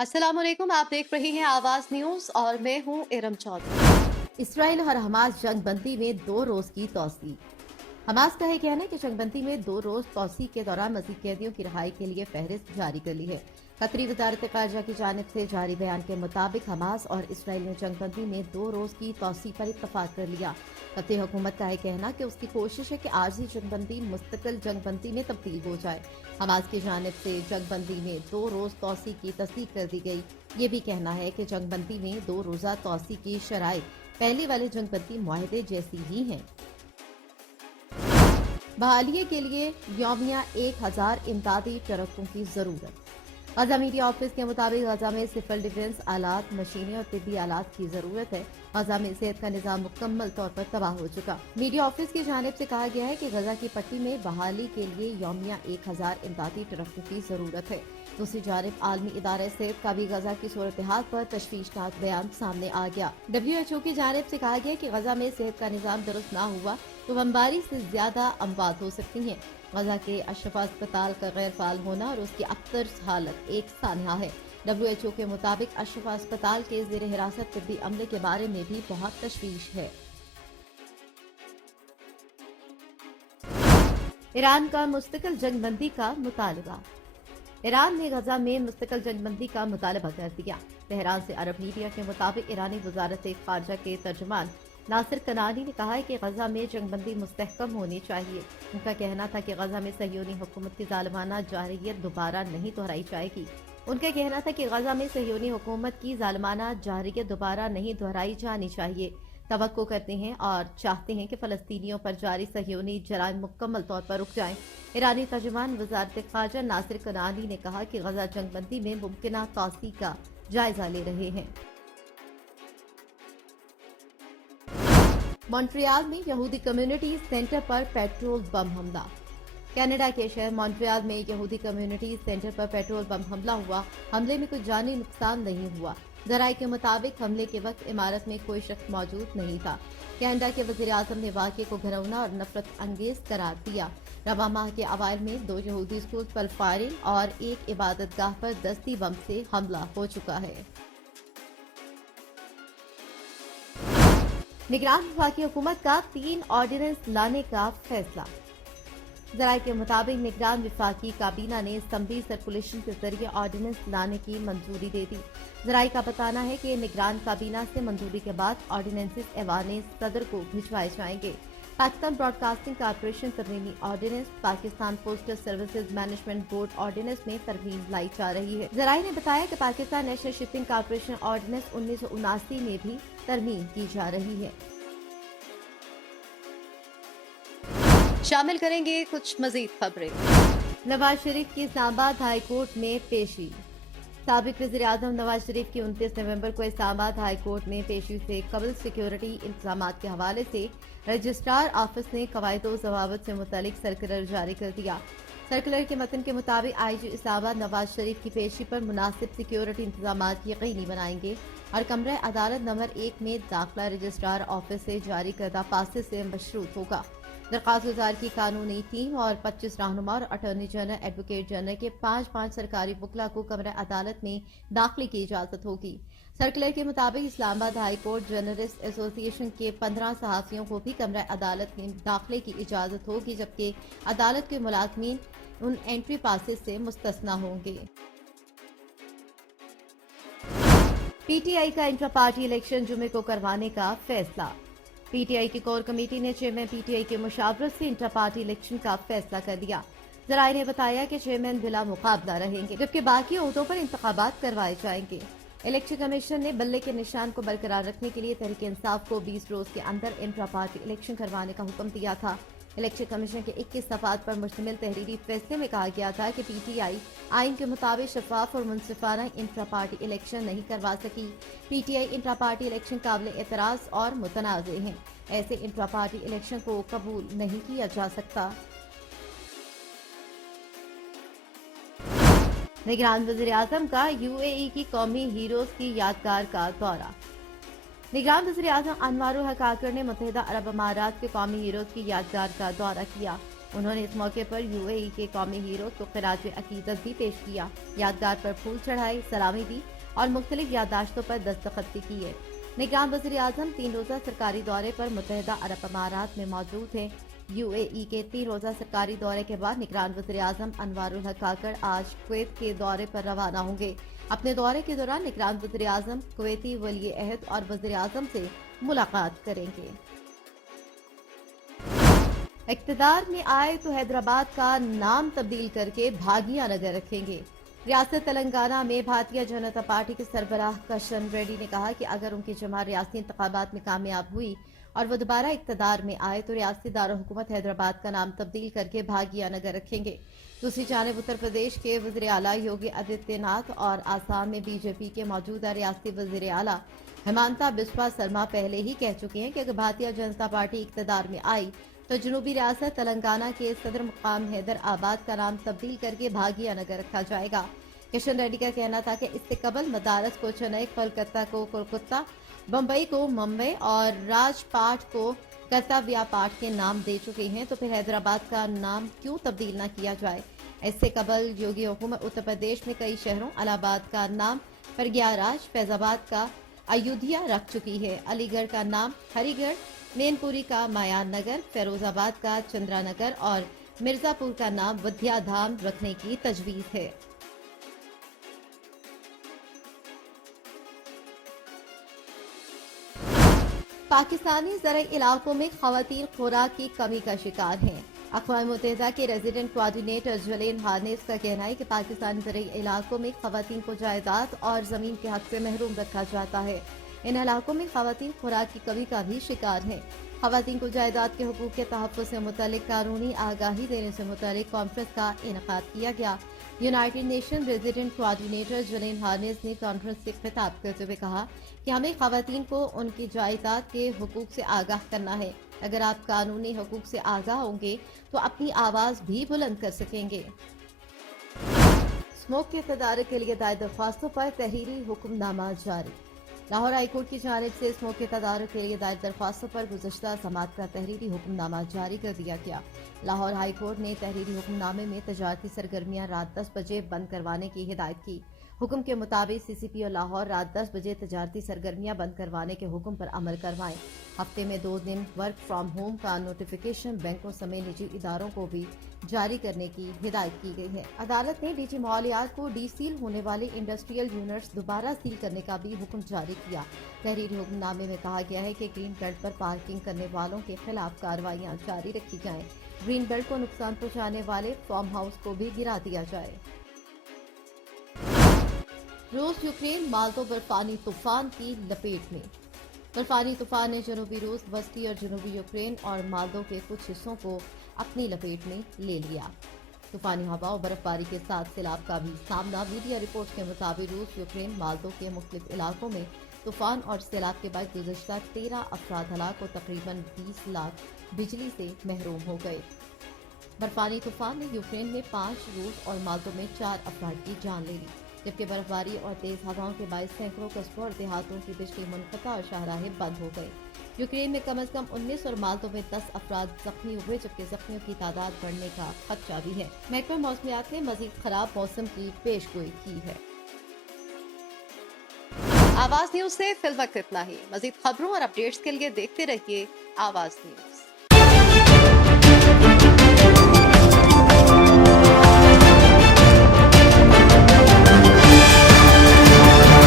अस्सलाम वालेकुम। आप देख रही हैं आवाज न्यूज और मैं हूं इरम चौधरी। इसराइल और हमास जंगबंदी में 2 रोज की तोसी। हमास का है कहना है कि जंगबंदी में 2 रोज तोसी के दौरान मजीद कैदियों की रिहाई के लिए फहरिस्त जारी कर ली है। कतरी वजारत खारजा की जानिब से जारी बयान के मुताबिक हमास और इसराइल ने जंगबंदी में 2 रोज की तोसी पर इत्तफाक कर लिया। कतरी हुकूमत का है कहना कि उसकी कोशिश है कि आर्जी जंगबंदी मुस्तकिल जंगबंदी में तब्दील हो जाए। हमास की जानिब से जंगबंदी में 2 रोज तोसी की तस्दीक कर दी गई। ये भी कहना है कि जंगबंदी में 2 रोजा तोसी की शराइत पहले वाले जंगबंदी मुआहदे जैसी ही हैं। बहालिये के लिए यौमिया 1000 इमदादी ट्रकों की जरूरत। गजा मीडिया ऑफिस के मुताबिक गजा में सिविल डिफेंस आलात, मशीनें और तिब्बी आलात की जरूरत है। गजा में सेहत का निजाम मुकम्मल तौर पर तबाह हो चुका। मीडिया ऑफिस की जानिब से कहा गया है कि गजा की पट्टी में बहाली के लिए यौमिया 1000 इमदादी ट्रकों की जरूरत है। दूसरी जानिब आलमी इदारे सेहत का भी गजा की सूरत हाल पर तशवीशनाक बयान सामने आ गया। WHO की जानिब से कहा गया कि गजा में सेहत का निजाम दुरुस्त न हुआ तो बमबारी से ज्यादा अमवात हो सकती हैं। गजा के अशफा अस्पताल का गैर फाल होना और उसकी अबतर हालत एक सानहा है। WHO के मुताबिक अशफा अस्पताल के ज़ेर हिरासत तिब्बी अमले के बारे में भी बहुत तशवीश है। ईरान का मुस्तकिल जंगबंदी का मुतालबा। ईरान ने गजा में मुस्तकिल जंगबंदी का मुतालबा कर दिया। तेहरान से अरब मीडिया के मुताबिक ईरानी वजारत खारजा के तर्जुमान नासिर कनानी ने कहा है कि गजा में जंगबंदी मुस्तहकम होनी चाहिए। उनका कहना था कि गजा में सह्यूनी हुकूमत की जालिमाना जारहियत दोबारा नहीं दोहराई जाएगी। उनका कहना था कि गजा में सह्यूनी हुकूमत की जालिमाना जारहियत दोबारा नहीं दोहराई जानी चाहिए। तवक्को करते हैं और चाहते हैं कि फलस्तीनियों पर जारी सह्यूनी जराइम मुकम्मल तौर पर रुक जाएं। ईरानी तर्जुमान वजारत खारजा नासिर कनानी ने कहा कि गजा जंगबंदी में मुमकिना तोसी का जायजा ले रहे हैं। मॉन्ट्रियल में यहूदी कम्युनिटी सेंटर पर पेट्रोल बम हमला। कनाडा के शहर मॉन्ट्रियल में यहूदी कम्युनिटी सेंटर पर पेट्रोल बम हमला हुआ। हमले में कोई जानी नुकसान नहीं हुआ। जराये के मुताबिक हमले के वक्त इमारत में कोई शख्स मौजूद नहीं था। कनाडा के वज़ीर आज़म ने वाक़े को घिनौना और नफरत अंगेज करार दिया। रवा माह के अवाइल में 2 यहूदी स्कूल पर फायरिंग और एक इबादतगाह पर दस्ती बम से हमला हो चुका है। निगरान वफाकी हुकूमत का 3 ऑर्डिनेंस लाने का फैसला। जराये के मुताबिक निगरान वफाकी काबीना ने असम्बली सर्कुलेशन के जरिए ऑर्डिनेंस लाने की मंजूरी दे दी। जराये का बताना है कि निगरान काबीना से मंजूरी के बाद ऑर्डिनेंसेस ऐवान सदर को भिजवाए जाएंगे। पाकिस्तान ब्रॉडकास्टिंग कॉर्पोरेशन तरमीमी ordinance, Pakistan postal services management board ordinance में तरमीम लाई जा रही है। जराये ने बताया कि Pakistan national shipping corporation ordinance 1979 में भी तरमीम की जा रही है। शामिल करेंगे कुछ मजीद खबरें। नवाज शरीफ की इस्लामाबाद हाई कोर्ट में पेशी। साबिक वज़ीर आज़म नवाज शरीफ की 29 नवंबर को इस्लामाबाद हाई कोर्ट में पेशी से कबल सिक्योरिटी इंतजाम के हवाले से रजिस्ट्रार ऑफिस ने कवायद ज़वाबित से मुतालिक सर्कुलर जारी कर दिया। सर्कुलर के मतन के मुताबिक IG इस्लामाबाद नवाज शरीफ की पेशी पर मुनासिब सिक्योरिटी इंतजाम यकीनी बनाएंगे और कमरा अदालत नंबर 1 में दाखिला रजिस्ट्रार ऑफिस से जारी करदा पासे से मशरूत होगा। दरख्वास्त गुजार की कानूनी टीम और 25 रहनुमा और अटॉर्नी जनरल, एडवोकेट जनरल के 5 सरकारी वकला को कमरा अदालत में दाखिले की इजाजत होगी। सर्कुलर के मुताबिक Islamabad high court journalist association के 15 सहाफियों को भी कमरा अदालत में दाखिले की इजाजत होगी, जबकि अदालत के मुलाजमीन उन एंट्री पासेस से मुस्तस्ना होंगे। PTI का इंट्रा पार्टी इलेक्शन जुमे को करवाने का फैसला। PTI की कोर कमेटी ने चेयरमैन PTI के मुशावरत से इंट्रा पार्टी इलेक्शन का फैसला कर दिया। जराये ने बताया कि चेयरमैन बिला मुकाबला रहेंगे, जबकि बाकी ओहदों पर इंतखाबात करवाए जाएंगे। इलेक्शन कमीशन ने बल्ले के निशान को बरकरार रखने के लिए तहरीक इंसाफ को 20 रोज के अंदर इंट्रा पार्टी इलेक्शन करवाने का हुक्म दिया था। इलेक्शन कमीशन के 21 सफात पर मुश्तमिल तहरीरी फैसले में कहा गया था कि PTI आइन के मुताबिक शफाफ और मुनसिफाना इंट्रा पार्टी इलेक्शन नहीं करवा सकी। PTI इंट्रा पार्टी इलेक्शन काबिल एतराज और मुतनाज़े हैं। ऐसे इंट्रा पार्टी इलेक्शन को कबूल नहीं किया जा सकता। निगरान वज़ीर आज़म का UAE की कौमी हीरोज की यादगार का दौरा। निगरान वज़ीर आज़म अनवारुल हक काकर ने मुत्तहिदा अरब अमारात के कौमी हीरोज की यादगार का दौरा किया। उन्होंने इस मौके पर यूएई के कौमी हीरो को खिराज अकीदत भी पेश किया, यादगार पर फूल चढ़ाए, सलामी दी और मुख्तलिफ याददाश्तों पर दस्तखत भी किए। निगरान वज़ीर आज़म 3 रोज़ा सरकारी दौरे पर मुत्तहिदा अरब अमारात में मौजूद हैं। यूएई के 3 रोज़ा सरकारी दौरे के बाद निगरान वज़ीर आज़म अनवारुल हक काकड़ आज कुवैत के दौरे पर रवाना होंगे। अपने दौरे के दौरान निगरान वज़ीर आज़म कुवैती वली अहद और वज़ीर आज़म से मुलाकात करेंगे। इक़्तिदार में आए तो हैदराबाद का नाम तब्दील करके भागिया नगर रखेंगे। रियासत तेलंगाना में भारतीय जनता पार्टी के सरबराह किशन रेड्डी ने कहा कि अगर उनकी जमात रियासती इंतखाबात में कामयाब हुई और वो दोबारा इक़्तिदार में आए तो रियासती दारुल-हुकूमत हैदराबाद का नाम तब्दील करके भागिया नगर रखेंगे। दूसरी जानिब उत्तर प्रदेश के वज़ीर आला योगी आदित्यनाथ और आसाम में बीजेपी के मौजूदा रियासती वज़ीर आला हेमंता बिस्वा शर्मा पहले ही कह चुके हैं कि अगर भारतीय जनता पार्टी इक़्तिदार में आई तो जनूबी रियासत तेलंगाना के सदर मुकाम हैदराबाद का नाम तब्दील करके भागिया नगर रखा जाएगा। किशन रेड्डी का कहना था कि इससे कबल मदारस को चेन्नई, कोलकाता को कोलकाता, बम्बई को मुंबई और राजपाट को कर्तव्यापाट के नाम दे चुके हैं, तो फिर हैदराबाद का नाम क्यों तब्दील न किया जाए। इससे कबल योगी हुकूमत उत्तर प्रदेश में कई शहरों, इलाहाबाद का नाम प्रयागराज, फैजाबाद का अयोध्या रख चुकी है, अलीगढ़ का नाम हरिगढ़, मैनपुरी का मायान नगर, फिरोजाबाद का चंद्रा नगर और मिर्जापुर का नाम विद्याधाम रखने की तजवीज है। पाकिस्तानी ज़राई इलाकों में खवातीन खुराक की कमी का शिकार हैं। अक़वाम मुत्तहिदा के रेजिडेंट कोऑर्डिनेटर जुलेन हार्नेस का कहना है कि पाकिस्तानी ज़राई इलाकों में खवातीन को जायदाद और ज़मीन के हक से महरूम रखा जाता है। इन इलाकों में खवातीन खुराक की कमी का भी शिकार हैं। खवातीन को जायदाद के हुकूक के तहफ़्फ़ुज़ से मुतालिक कानूनी आगाही देने से मुतालिक कॉन्फ्रेंस का इनेकाद किया गया। United nation resident coordinator Julen harness ने कॉन्फ्रेंस से खिताब करते हुए कहा कि हमें खवातीन को उनकी जायदाद के हुकूक से आगाह करना है। अगर आप कानूनी हुकूक से आगाह होंगे तो अपनी आवाज़ भी बुलंद कर सकेंगे। स्मोक के तदारक के लिए दायर दरख्वास्तों पर तहरीरी हुक्मनामा जारी। लाहौर हाईकोर्ट की जानिब से स्मोक के तदारक के लिए दायर दरख्वास्तों पर गुज़श्ता समात का तहरीरी हुक्मनामा जारी कर दिया गया। लाहौर हाईकोर्ट ने तहरीरी हुक्मनामे में तजारती सरगर्मियां रात 10 बजे बंद करवाने की हिदायत की। हुक्म के मुताबिक सीसीपी और लाहौर रात 10 बजे तजारती सरगर्मियां बंद करवाने के हुक्म पर अमल करवाएं। हफ्ते में 2 दिन वर्क फ्रॉम होम का नोटिफिकेशन बैंकों समेत निजी इदारों को भी जारी करने की हिदायत की गई है। अदालत ने डीजी मालियात को डीसील होने वाले इंडस्ट्रियल यूनिट्स दोबारा सील करने का भी हुक्म जारी किया। तहरीरी हुक्मनामे में कहा गया है कि ग्रीन बेल्ट पर पार्किंग करने वालों के खिलाफ कार्रवाइयां जारी रखी जाएं। ग्रीन बेल्ट को नुकसान पहुंचाने वाले फार्म हाउस को भी गिरा दिया जाए। रूस यूक्रेन माल्दो बर्फानी तूफान की लपेट में। बर्फानी तूफान ने जनूबी रूस, वस्ती और जनूबी यूक्रेन और माल्दो के कुछ हिस्सों को अपनी लपेट में ले लिया। तूफानी हवा और बर्फबारी के साथ सैलाब का भी सामना। मीडिया रिपोर्ट्स के मुताबिक रूस, यूक्रेन, माल्दो के मुख्तलिफ इलाकों में तूफान और सैलाब के बाद गुज़श्ता 13 अफराद हलाक और तकरीबन 20 लाख बिजली से महरूम हो गए। बर्फानी तूफान ने यूक्रेन में 5, रूस और माल्दो में 4 अफराद की जान ले ली, जबकि बर्फबारी और तेज हवाओं के बायस सैकड़ों कस्बों और देहातों की बिजली मुनक़ता और शाहराहें बंद हो गई। यूक्रेन में कम से कम 19 और माल्दो में 10 अफराद जख्मी हुए, जबकि जख्मियों की तादाद बढ़ने का खदशा भी है। महकमा मौसमियात ने मजीद खराब मौसम की पेशगोई की है। आवाज न्यूज से फिल वक्त इतना ही। मजीद खबरों और अपडेट्स के लिए देखते रहिए आवाज न्यूज।